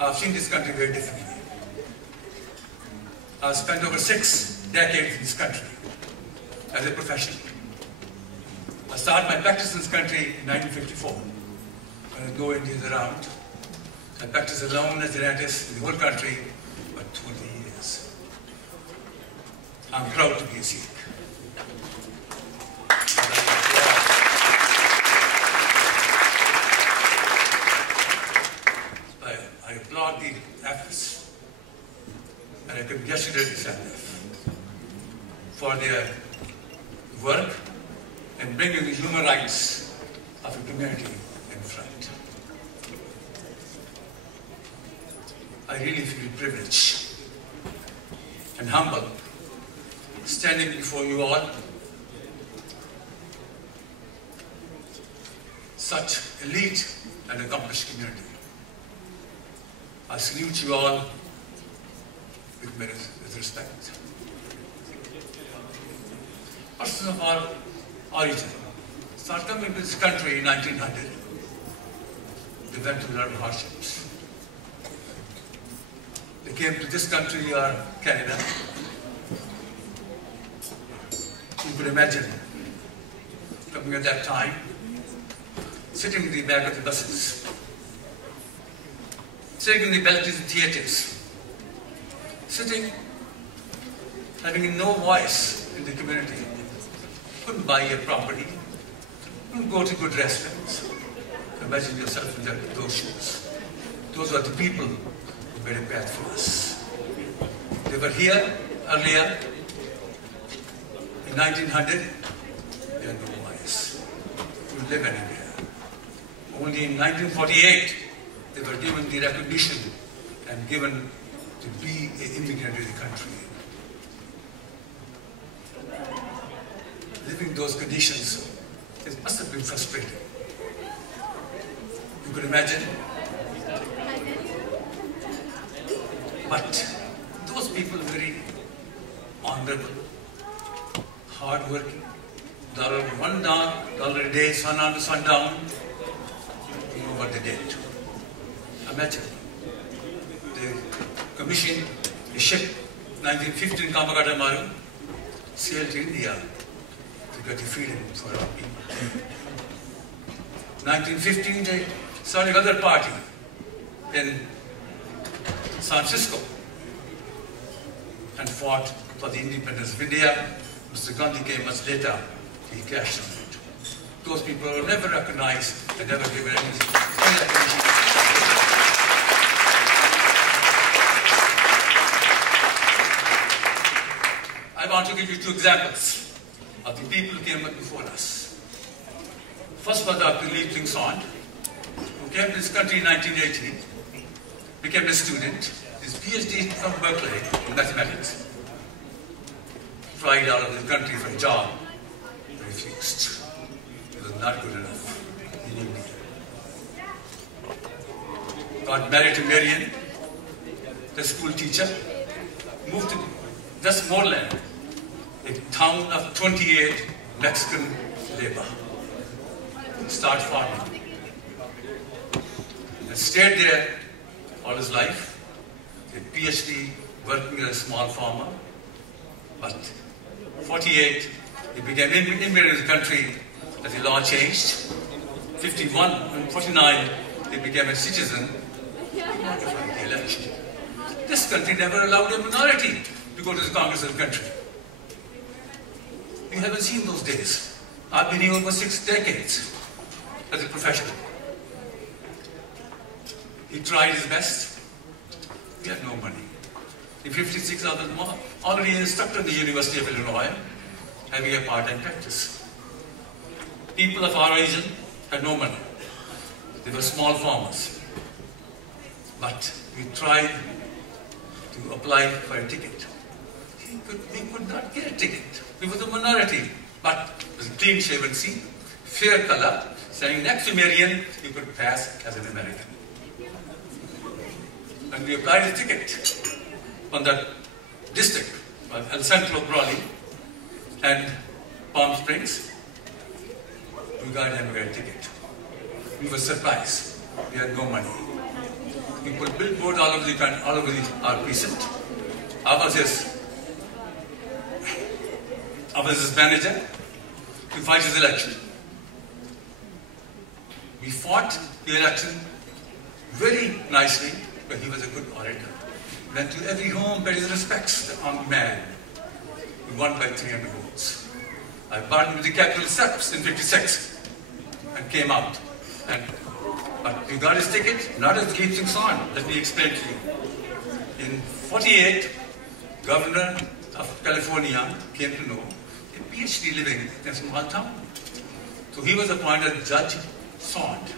I've seen this country very differently. I've spent over 6 decades in this country as a professional. I started my practice in this country in 1954, when there were no Indians around. I practiced alone as a geneticist in the whole country for 20 years. I'm proud to be a Sikh. I applaud the efforts and I congratulate the SNF for their work in bringing the human rights of a community in front. I really feel privileged and humble standing before you all, such elite and accomplished community. I salute you all with respect. Persons of our origin started coming to this country in 1900. They went through a lot of hardships. They came to this country or Canada. You could imagine coming at that time, sitting in the back of the buses, sitting in the balconies of theatres, sitting, having no voice in the community, couldn't buy a property, couldn't go to good restaurants. Imagine yourself in those shoes. Those were the people who made a path for us. They were here earlier, in 1900, they had no voice to live anywhere. Only in 1948, they were given the recognition and given to be an immigrant in the country. Living those conditions, it must have been frustrating. You could imagine. But those people were very honorable, hard-working, $1 a day, sun on to sundown. You know what they did. Imagine, they commissioned a ship, 1915 Kamagata Maru, sailed to India to get the freedom for our people. 1915, they started another party in San Francisco and fought for the independence of India. Mr. Gandhi came much later, he cashed on it. Those people were never recognized, they never given any recognition. I want to give you 2 examples of the people who came up before us. First was Dr. Early Sikh Americans, who came to this country in 1980, became a student, his PhD from Berkeley in mathematics. Tried out of the country for a job, refused. It was not good enough. He knew me. Got married to Marian, the school teacher, moved to Westmoreland, a town of 28 Mexican labor. Start farming. And stayed there all his life. A PhD, working as a small farmer. But 48, he became immigrant in the country as the law changed. 51 and 49, he became a citizen. Modified the election. This country never allowed a minority to go to the Congress of the country. You haven't seen those days. I've been here over 6 decades as a professional. He tried his best. He had no money. In 56, I was already an instructor in the University of Illinois, having a part-time practice. People of our region had no money. They were small farmers. But we tried to apply for a ticket. He could not get a ticket. He was a minority, but with a clean-shaven seat, fair color, standing next to Marian, he could pass as an American. When we applied a ticket on that district, El Centro, Raleigh, and Palm Springs, we got an immigrant ticket. We were surprised. We had no money. We put billboards all over our precinct. I was his manager to fight his election. We fought the election very nicely, but he was a good orator. Went to every home, paid his respects to the armed man. We won by 300 votes. I bargained with the capital steps in '56 and came out. But we got his ticket, not as Keep Things On. Let me explain to you. In '48, Governor of California came to know a PhD living in a small town. So he was appointed Judge Sond,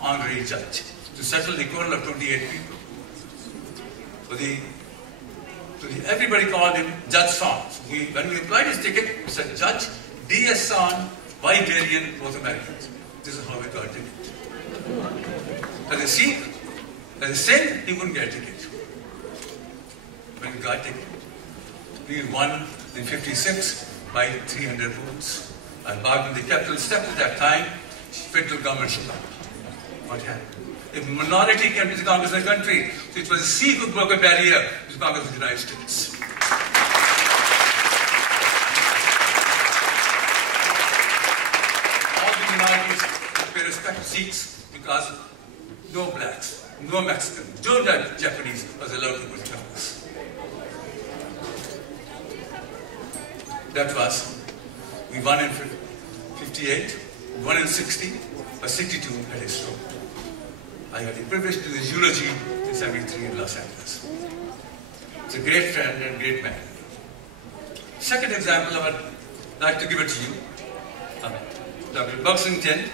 honorary judge, to settle the quarrel of 28 people. So everybody called him Judge Sond. So when we applied his ticket, we said Judge D.S. Sond, White both Americans. This is how we got a ticket. As a Sikh, as a Sikh, he wouldn't get a ticket. When we got a ticket, we won in '56 by 300 votes. I bargained the capital step at that time, federal government should come. What happened? A minority came to the Congress of the country. So it was a Sikh who broke a barrier to the Congress of the United States. All the minorities pay respect to Sikhs because no blacks, no Mexicans, no Japanese was allowed to go to Congress. That was, we won in '58, won in '60, but '62 had a stroke. I had the privilege to do his eulogy in '73 in Los Angeles. It's a great friend and great man. Second example, I would like to give it to you. Dr. Buxington,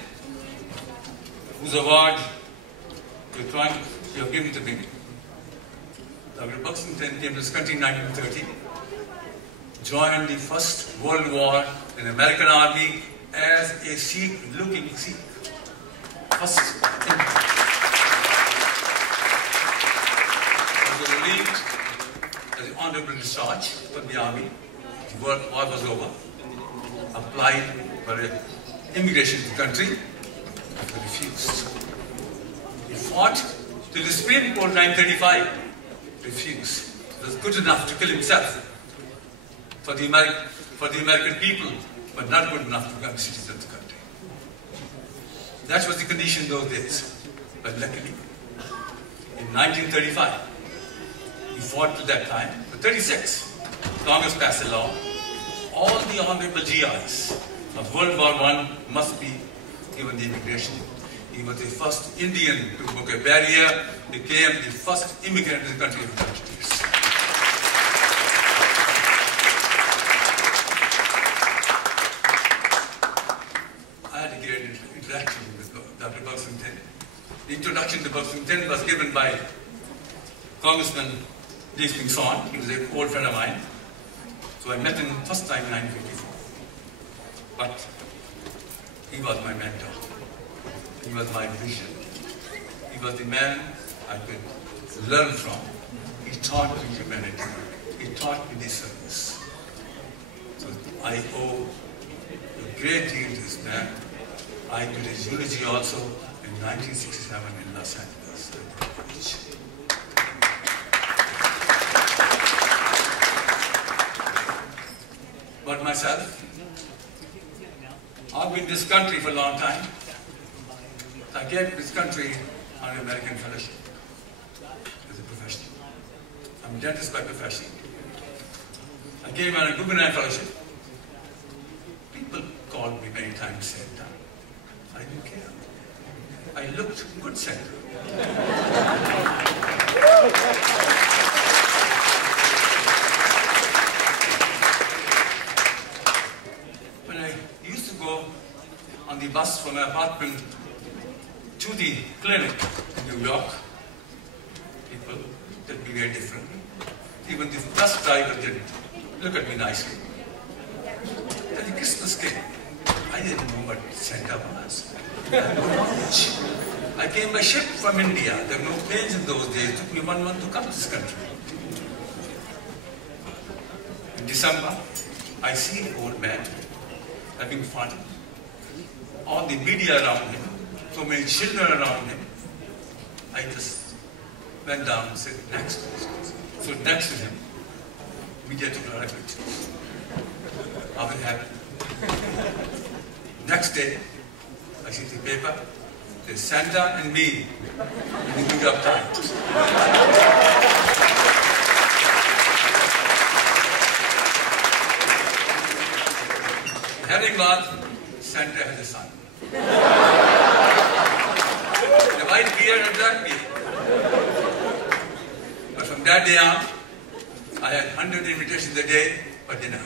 whose award you have given to me. Dr. Buxington came to this country in 1930, joined the First World War in the American Army as a Sikh, looking Sikh. First was relieved as an honorable discharge from the army. The war was over. Applied for immigration to the country, but refused. He fought till the Supreme Court 1935. Refused. It was good enough to kill himself for the American people, but not good enough to become citizens of the country. That was the condition in those days. But luckily, in 1935, he fought till that time. For 36, Congress passed a law. All the honorable GIs of World War I must be given the immigration. He was the first Indian to break a barrier, became the first immigrant to the country of the United States. I had a great interaction with Dr. Buxington. The introduction to Buxington was given by Congressman J.P. Son. He was an old friend of mine. So I met him first time in 1954. But he was my mentor. He was my vision. He was the man I could learn from. He taught me humanity. He taught me the service. So I owe a great deal to this man. I did his eulogy also in 1967 in Los Angeles. But myself, I've been in this country for a long time. I came to this country on an American fellowship as a professional. I'm a dentist by profession. I came on a Guggenheim fellowship. People called me many times at the same time. I didn't care. I looked good center. When I used to go on the bus from my apartment to the clinic in New York, people did me very differently. Even the bus driver didn't look at me nicely. Then the Christmas came. I didn't know what Santa was. I had no knowledge. I came by ship from India. There were no planes in those days. It took me 1 month to come to this country. In December, I see an old man having fun. All the media around him, so many children around him. I just went down and said, next. So next to him, we get to a lot of pictures of it happened. Next day, I see the paper, there's Santa and me in the New York Times. Having lost, Santa has a son. The white beard and black beard. But from that day on, I had 100 invitations a day for dinner.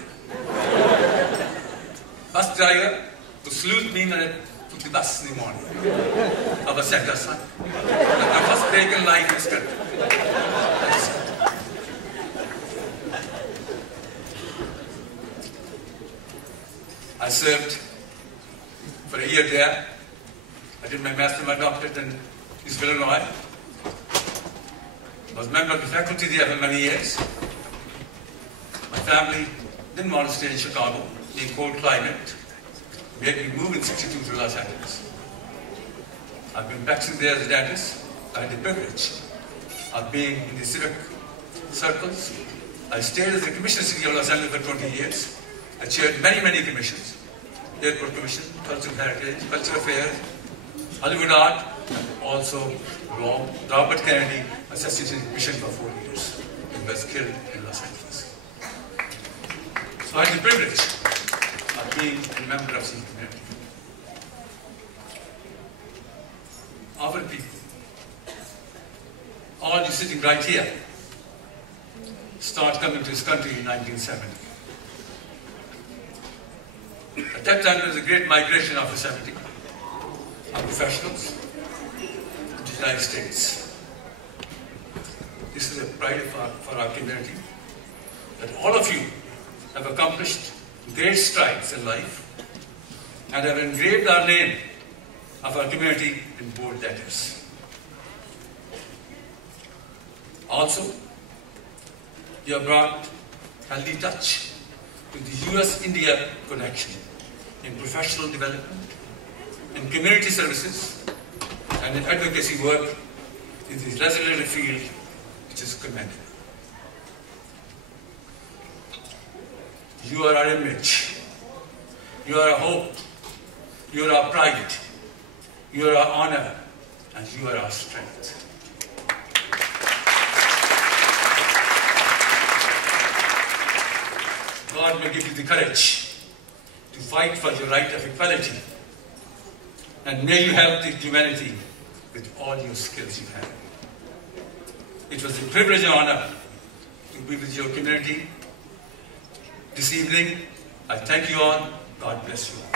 Bus driver to salute me when I took the bus in the morning. I was Santa's son. My first break in life in this country. I served for a year there. I did my master and my doctorate in East Illinois. I was a member of the faculty there for many years. My family didn't want to stay in Chicago, in a cold climate. We had to move in '62 to Los Angeles. I've been practicing there as a dentist. I had the privilege of being in the civic circles. I stayed as the Commissioner City of Los Angeles for 20 years. I chaired many, many commissions. Airport Commission, Cultural Heritage, Cultural Affairs, Hollywood Art, and also Robert Kennedy Association Commission for 4 years. He was killed in Los Angeles. So I had the privilege of being a member of Sikh community. Our people, all you sitting right here, start coming to this country in 1970. At that time, there was a great migration after '70 of professionals to the United States. This is a pride for our community, that all of you have accomplished great strides in life and have engraved our name of our community in bold letters. Also, you have brought healthy touch to the US-India connection in professional development, in community services, and in advocacy work in this legislative field, which is commendable. You are our image. You are our hope. You are our pride. You are our honor. And you are our strength. God may give you the courage to fight for your right of equality. And may you help the humanity with all your skills you have. It was a privilege and honor to be with your community this evening. I thank you all. God bless you all.